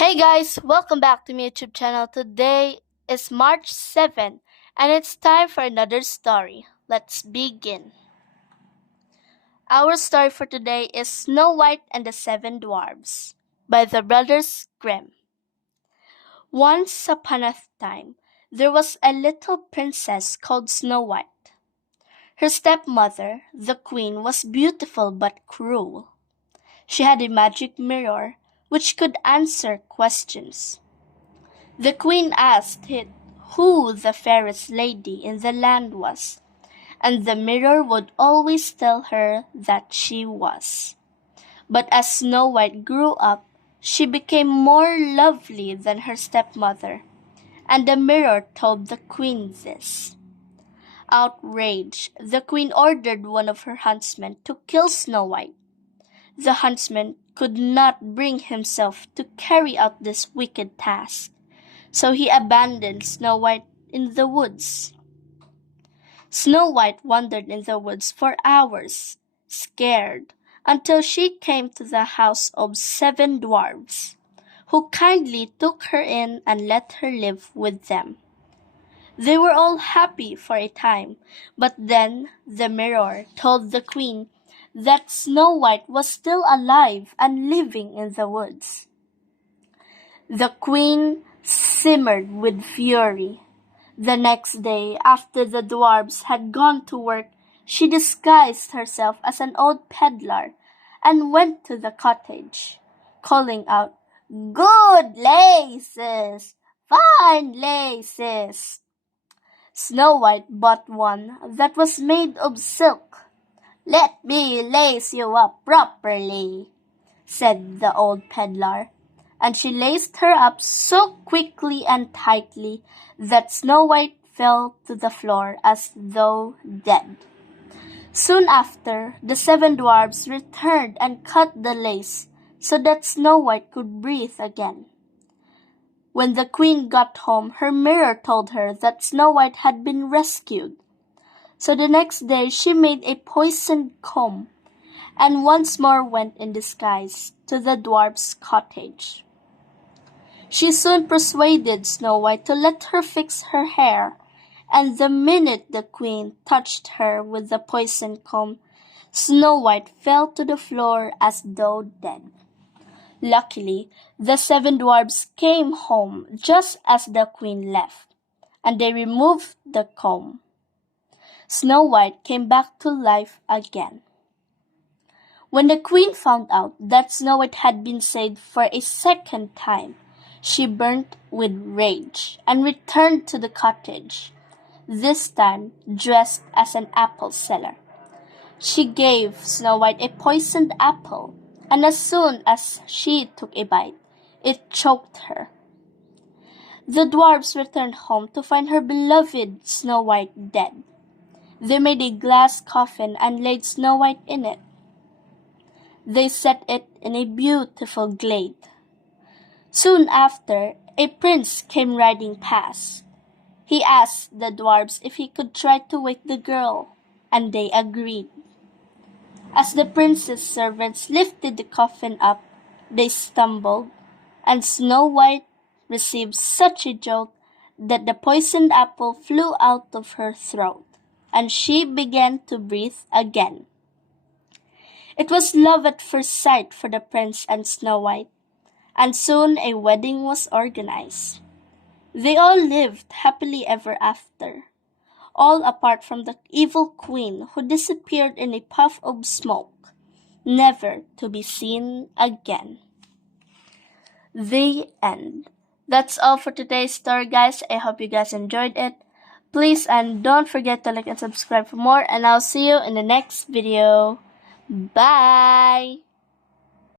Hey guys, welcome back to my YouTube channel. Today is March 7th and it's time for another story. Let's begin. Our story for today is Snow White and the Seven Dwarfs by the brothers Grimm. Once upon a time, there was a little princess called Snow White. Her stepmother, the queen, was beautiful but cruel. She had a magic mirror which could answer questions. The queen asked it who the fairest lady in the land was, and the mirror would always tell her that she was. But as Snow White grew up, she became more lovely than her stepmother, and the mirror told the queen this. Outraged, the queen ordered one of her huntsmen to kill Snow White. The huntsman could not bring himself to carry out this wicked task, so he abandoned Snow White in the woods. Snow White wandered in the woods for hours, scared, until she came to the house of 7 dwarfs, who kindly took her in and let her live with them. They were all happy for a time, but then the mirror told the queen that Snow White was still alive and living in the woods. The queen simmered with fury. The next day, after the dwarfs had gone to work, she disguised herself as an old peddler and went to the cottage, calling out, "Good laces! Fine laces!" Snow White bought one that was made of silk. "Let me lace you up properly," said the old peddler, and she laced her up so quickly and tightly that Snow White fell to the floor as though dead. Soon after, the 7 dwarfs returned and cut the lace so that Snow White could breathe again. When the queen got home, her mirror told her that Snow White had been rescued. So the next day she made a poisoned comb and once more went in disguise to the dwarf's cottage. She soon persuaded Snow White to let her fix her hair, and the minute the queen touched her with the poisoned comb, Snow White fell to the floor as though dead. Luckily, the 7 dwarfs came home just as the queen left, and they removed the comb. Snow White came back to life again. When the queen found out that Snow White had been saved for a second time, she burnt with rage and returned to the cottage, this time dressed as an apple seller. She gave Snow White a poisoned apple, and as soon as she took a bite, it choked her. The dwarfs returned home to find her beloved Snow White dead. They made a glass coffin and laid Snow White in it. They set it in a beautiful glade. Soon after, a prince came riding past. He asked the dwarfs if he could try to wake the girl, and they agreed. As the prince's servants lifted the coffin up, they stumbled, and Snow White received such a jolt that the poisoned apple flew out of her throat, and she began to breathe again. It was love at first sight for the prince and Snow White, and soon a wedding was organized. They all lived happily ever after, all apart from the evil queen who disappeared in a puff of smoke, never to be seen again. The end. That's all for today's story, guys. I hope you guys enjoyed it. Please and don't forget to like and subscribe for more, and I'll see you in the next video. Bye!